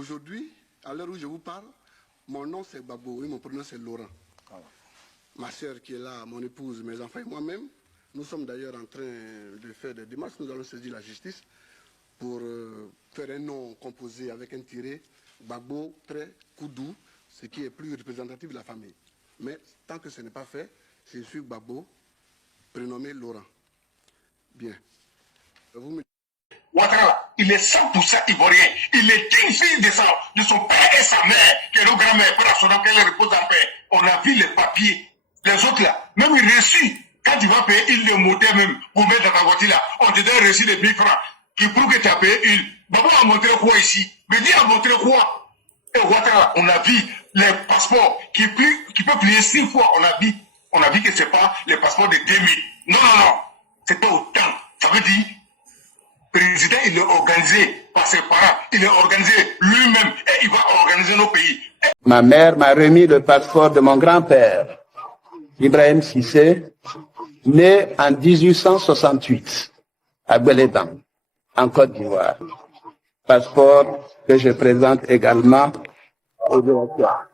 Aujourd'hui, à l'heure où je vous parle, mon nom c'est Babo et mon prénom c'est Laurent. Ma sœur qui est là, mon épouse, mes enfants et moi-même, nous sommes d'ailleurs en train de faire des démarches. Nous allons saisir la justice pour faire un nom composé avec un tiré, Babo, trait, Koudou, ce qui est plus représentatif de la famille. Mais tant que ce n'est pas fait, je suis Babo, prénommé Laurent. Bien. Vous me... Ouattara, il est 100% ivoirien. Il est digne fils de son père et sa mère, qui est le grand-mère, pour assurer qu'elle repose en paix. On a vu les papiers. Les autres là, même il reçu, quand tu vas payer une de moteur même, pour mettre dans ta voiture là, on te donne reçu de 1000 francs, qui prouve que tu as payé une. Babo a montré quoi ici? Mais dis a montré quoi? Et Ouattara, on a vu les passeports qui peuvent plier 6 fois. On a vu que c'est pas les passeports de 2000. Non, c'est pas autant. Ça veut dire, le président, il est organisé par ses parents, il est organisé lui-même et il va organiser nos pays. Ma mère m'a remis le passeport de mon grand-père, Ibrahim Cissé, né en 1868, à Belédan, en Côte d'Ivoire. Passeport que je présente également au directeur.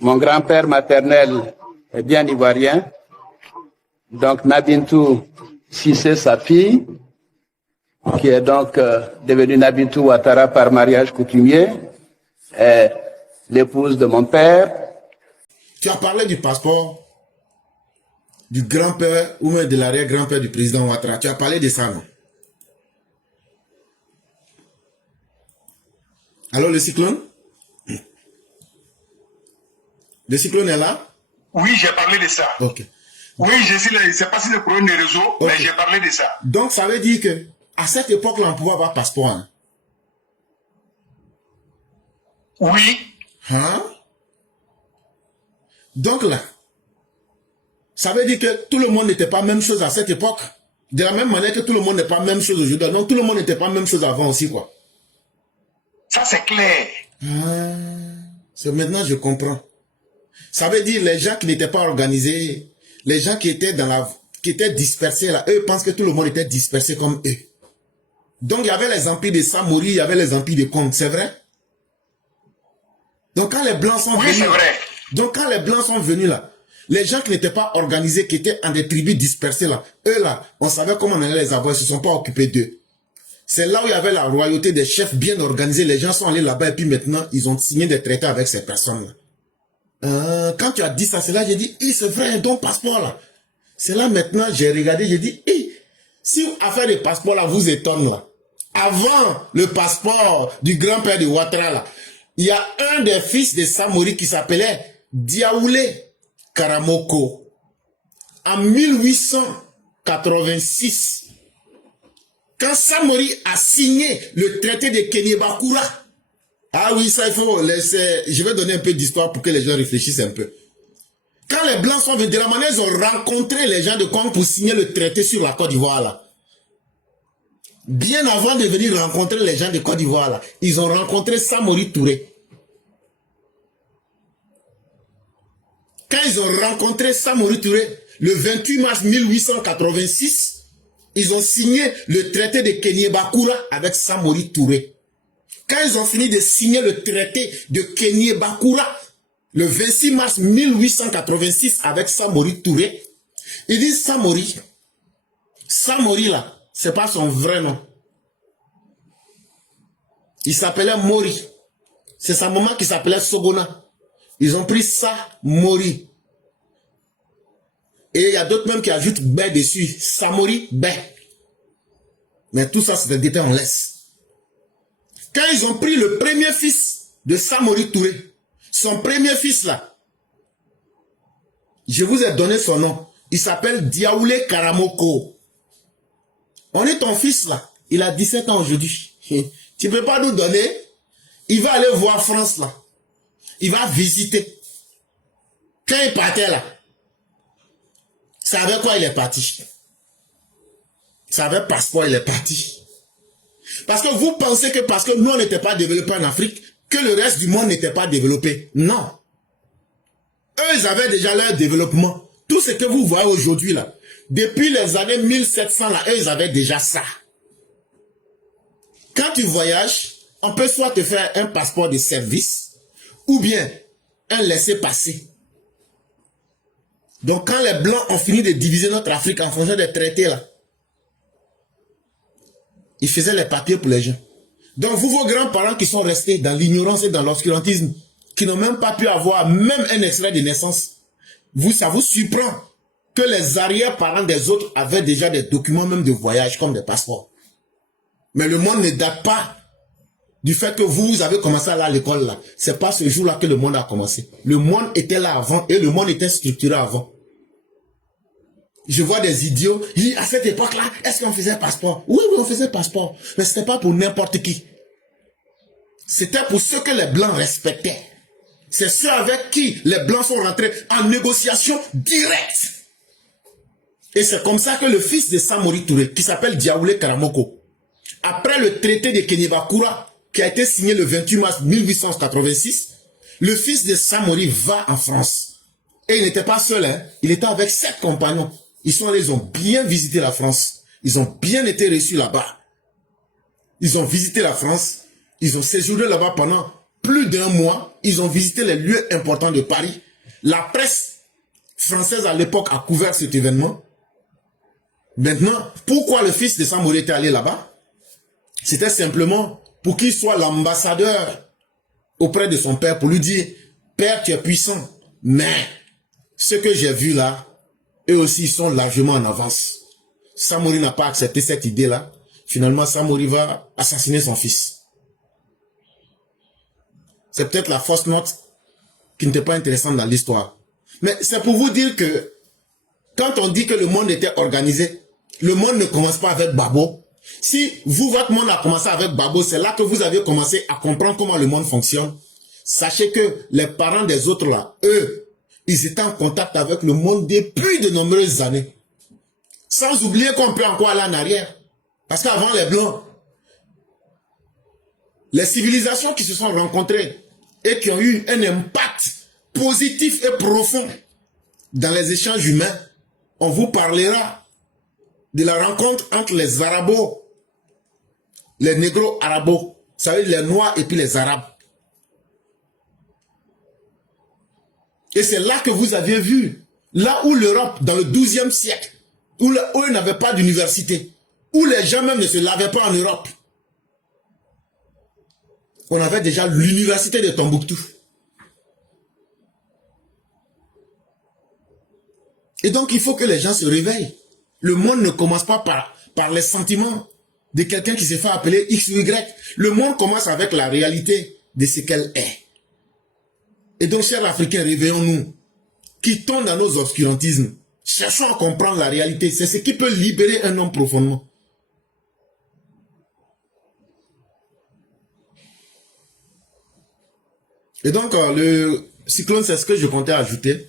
Mon grand-père maternel est bien ivoirien, donc Nabintou Cissé, sa fille, qui est donc devenue Nabintou Ouattara par mariage coutumier, est l'épouse de mon père. Tu as parlé du passeport du grand-père ou même de l'arrière-grand-père du président Ouattara. Tu as parlé de ça, non? Alors le cyclone? Le cyclone est là? Oui, j'ai parlé de ça. Ok. Oui, je suis là. Je ne sais pas si c'est le problème des réseaux, mais j'ai parlé de ça. Donc, ça veut dire que à cette époque-là, on pouvait avoir passeport. Hein? Oui. Hein? Donc là, ça veut dire que tout le monde n'était pas la même chose à cette époque. De la même manière que tout le monde n'est pas la même chose aujourd'hui. Donc, tout le monde n'était pas la même chose avant aussi, quoi. Ça, c'est clair. C'est maintenant je comprends. Ça veut dire les gens qui n'étaient pas organisés, les gens qui étaient qui étaient dispersés là, eux pensent que tout le monde était dispersé comme eux. Donc il y avait les empires de Samori, il y avait les empires de Kong, c'est vrai? Donc quand les blancs sont venus, c'est vrai. Donc quand les blancs sont venus là, les gens qui n'étaient pas organisés, qui étaient en des tribus dispersées là, eux là, on savait comment on allait les avoir, ils ne se sont pas occupés d'eux. C'est là où il y avait la royauté des chefs bien organisés, les gens sont allés là-bas et puis maintenant ils ont signé des traités avec ces personnes là. Quand tu as dit ça, c'est là j'ai dit, c'est vrai, donc passeport là. C'est là maintenant, j'ai regardé, j'ai dit, si affaire de passeport là vous étonne là, avant le passeport du grand-père de Ouattara là, il y a un des fils de Samori qui s'appelait Diaoulé Karamoko. En 1886, quand Samori a signé le traité de Kenyebakura, ah oui, ça il faut laisser, je vais donner un peu d'histoire pour que les gens réfléchissent un peu. Quand les Blancs sont venus, de la manière ils ont rencontré les gens de Kong pour signer le traité sur la Côte d'Ivoire là. Bien avant de venir rencontrer les gens de Côte d'Ivoire là, ils ont rencontré Samori Touré. Quand ils ont rencontré Samori Touré, le 28 mars 1886, ils ont signé le traité de Kenyebakura avec Samori Touré. Quand ils ont fini de signer le traité de Kenyebakura, le 26 mars 1886 avec Samori Touré, ils disent Samori là, c'est pas son vrai nom. Il s'appelait Mori. C'est sa maman qui s'appelait Sogona. Ils ont pris ça, Mori. Et il y a d'autres même qui ajoutent Bé dessus. Samori Bé. Mais tout ça, c'est des détails, on laisse. Quand ils ont pris le premier fils de Samori Touré, son premier fils là, je vous ai donné son nom. Il s'appelle Diaoulé Karamoko. On est ton fils là. Il a 17 ans aujourd'hui. Tu ne peux pas nous donner. Il va aller voir France là. Il va visiter. Quand il partait là, c'est avec quoi il est parti? C'est avec passeport il est parti. Parce que vous pensez que parce que nous on n'était pas développés en Afrique, que le reste du monde n'était pas développé. Non. Eux, ils avaient déjà leur développement. Tout ce que vous voyez aujourd'hui là, Depuis les années 1700, là, eux, ils avaient déjà ça. Quand tu voyages, on peut soit te faire un passeport de service ou bien un laissez-passer. Donc, quand les Blancs ont fini de diviser notre Afrique en fonction des traités, là, ils faisaient les papiers pour les gens. Donc, vous, vos grands-parents qui sont restés dans l'ignorance et dans l'obscurantisme, qui n'ont même pas pu avoir même un extrait de naissance, ça vous surprend que les arrière-parents des autres avaient déjà des documents même de voyage, comme des passeports. Mais le monde ne date pas du fait que vous avez commencé à aller à l'école là. C'est pas ce jour-là que le monde a commencé. Le monde était là avant et le monde était structuré avant. Je vois des idiots, ils disent, à cette époque-là, est-ce qu'on faisait passeport? Oui, on faisait passeport. Mais c'était pas pour n'importe qui. C'était pour ceux que les Blancs respectaient. C'est ceux avec qui les Blancs sont rentrés en négociation directe. Et c'est comme ça que le fils de Samori Touré, qui s'appelle Diaoulé Karamoko, après le traité de Kenyebakura, qui a été signé le 28 mars 1886, le fils de Samori va en France. Et il n'était pas seul, hein. Il était avec 7 compagnons. Ils sont allés, ils ont bien visité la France. Ils ont bien été reçus là-bas. Ils ont visité la France. Ils ont séjourné là-bas pendant plus d'1 mois. Ils ont visité les lieux importants de Paris. La presse française à l'époque a couvert cet événement. Maintenant, pourquoi le fils de Samori était allé là-bas? C'était simplement pour qu'il soit l'ambassadeur auprès de son père, pour lui dire, Père, tu es puissant, mais ce que j'ai vu là, eux aussi sont largement en avance. Samori n'a pas accepté cette idée-là. Finalement, Samori va assassiner son fils. C'est peut-être la fausse note qui n'était pas intéressante dans l'histoire. Mais c'est pour vous dire que quand on dit que le monde était organisé, le monde ne commence pas avec Babo. Si vous, votre monde a commencé avec Babo, c'est là que vous avez commencé à comprendre comment le monde fonctionne. Sachez que les parents des autres là, eux, ils étaient en contact avec le monde depuis de nombreuses années. Sans oublier qu'on peut encore aller en arrière. Parce qu'avant les Blancs, les civilisations qui se sont rencontrées et qui ont eu un impact positif et profond dans les échanges humains, on vous parlera de la rencontre entre les Arabos, les Négro-Arabos, vous savez, les Noirs et puis les Arabes. Et c'est là que vous aviez vu, là où l'Europe, dans le XIIe siècle, où ils n'avaient pas d'université, où les gens même ne se lavaient pas en Europe, on avait déjà l'université de Tombouctou. Et donc il faut que les gens se réveillent. Le monde ne commence pas par les sentiments de quelqu'un qui se fait appeler X ou Y. Le monde commence avec la réalité de ce qu'elle est. Et donc, chers Africains, réveillons-nous. Quittons dans nos obscurantismes. Cherchons à comprendre la réalité. C'est ce qui peut libérer un homme profondément. Et donc, le cyclone, c'est ce que je comptais ajouter.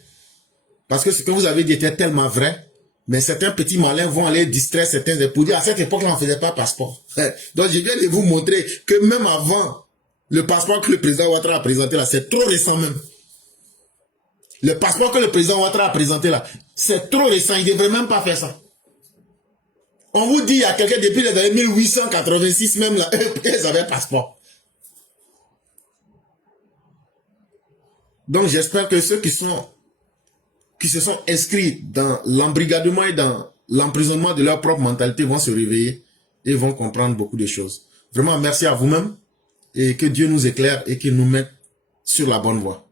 Parce que ce que vous avez dit était tellement vrai. Mais certains petits malins vont aller distraire certains époux. À cette époque-là, on ne faisait pas passeport. Donc, je viens de vous montrer que même avant le passeport que le président Ouattara a présenté là, c'est trop récent même. Le passeport que le président Ouattara a présenté là, c'est trop récent. Il ne devrait même pas faire ça. On vous dit, il y a quelqu'un depuis les années 1886 même là, ils avaient passeport. Donc j'espère que ceux qui se sont inscrits dans l'embrigadement et dans l'emprisonnement de leur propre mentalité vont se réveiller et vont comprendre beaucoup de choses. Vraiment, merci à vous-même et que Dieu nous éclaire et qu'il nous mette sur la bonne voie.